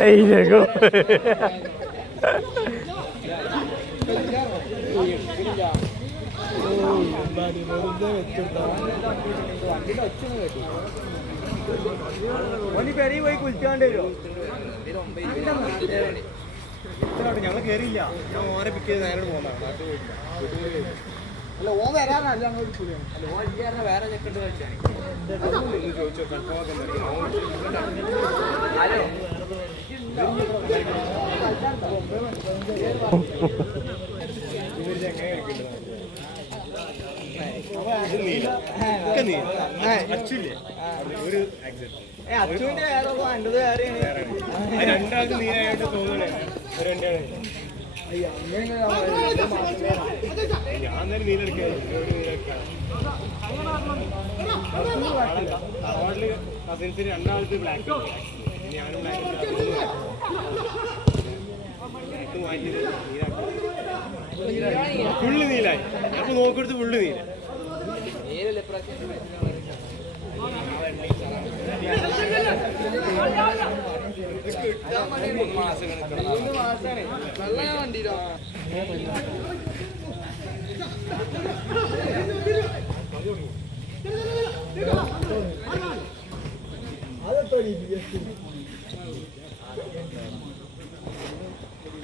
Ahí llegó. Peri പോയി കുളിച്ചാണ്ട് വരുമോ? ഞങ്ങൾ കയറിയില്ല. ഞാൻ ഓനെ പിക്ക് ചെയ്ത് നേരെ പോകുന്നതാണ്. നാട്ടിൽ പോയില്ല. അല്ല ഓൻ വരാനല്ല ഞങ്ങൾ അല്ല ഓൻ ഇല്ലായിരുന്ന വേറെ ചെക്കണ്ട് കളിച്ചാണ്. ചോദിച്ചോ കൺഫേം ഹലോ അച്ചുവിന്റെ വേറെ എൻ്റെത് വേറെയാണ്. രണ്ടാൾക്ക് നീരായിട്ട് തോന്നണേ ഞാൻ തന്നെ നീലെടുക്കാറ്. അവാർഡില് കസിൻസിന് രണ്ടാൾക്ക് ബ്ലാക്ക്, ഞാനും ബ്ലാക്ക് മാറ്റിയത് നീരാക്കി. ഫുള്ള് നീലായി. അപ്പൊ നോക്കെടുത്ത് ഫുള്ള് നീല. വണ്ടിയിലോ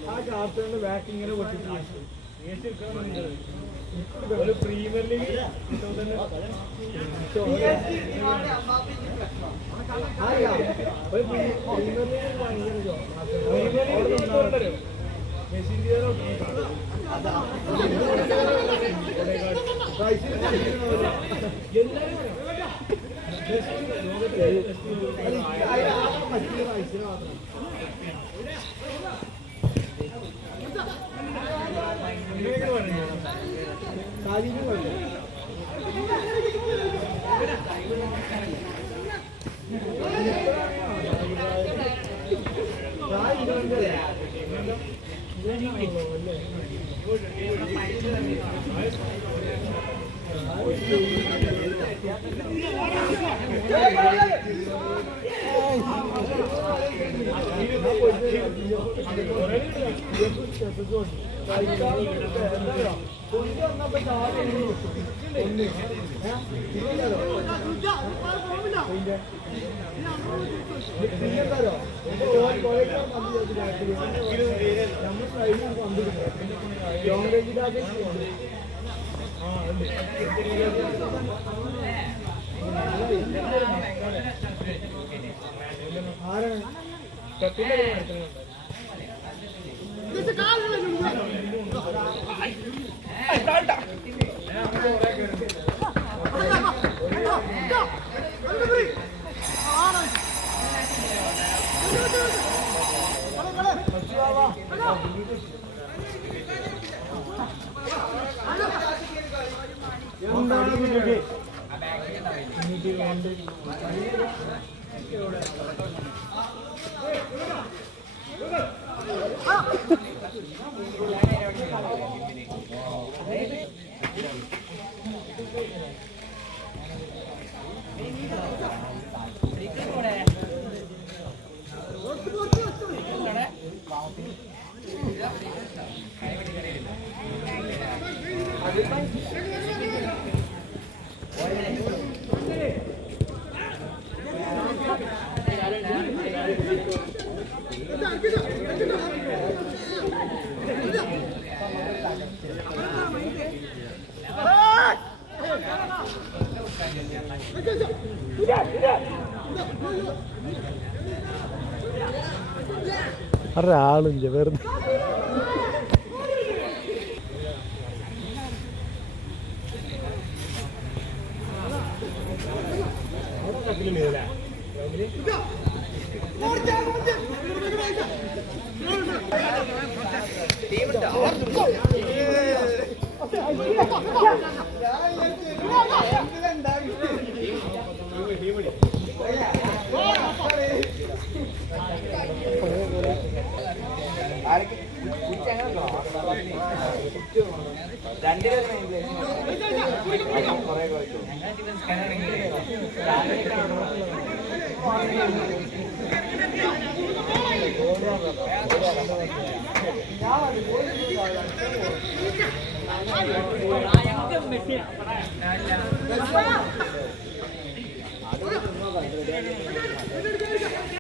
ആ കാർട്ടൂണിന്റെ ബാക്ക് ഇങ്ങനെ പൊട്ടിച്ചു പ്രീമിയർ ലീഗ് ഒരാളില്ല വെറുതെ. ില്ല ഞാൻ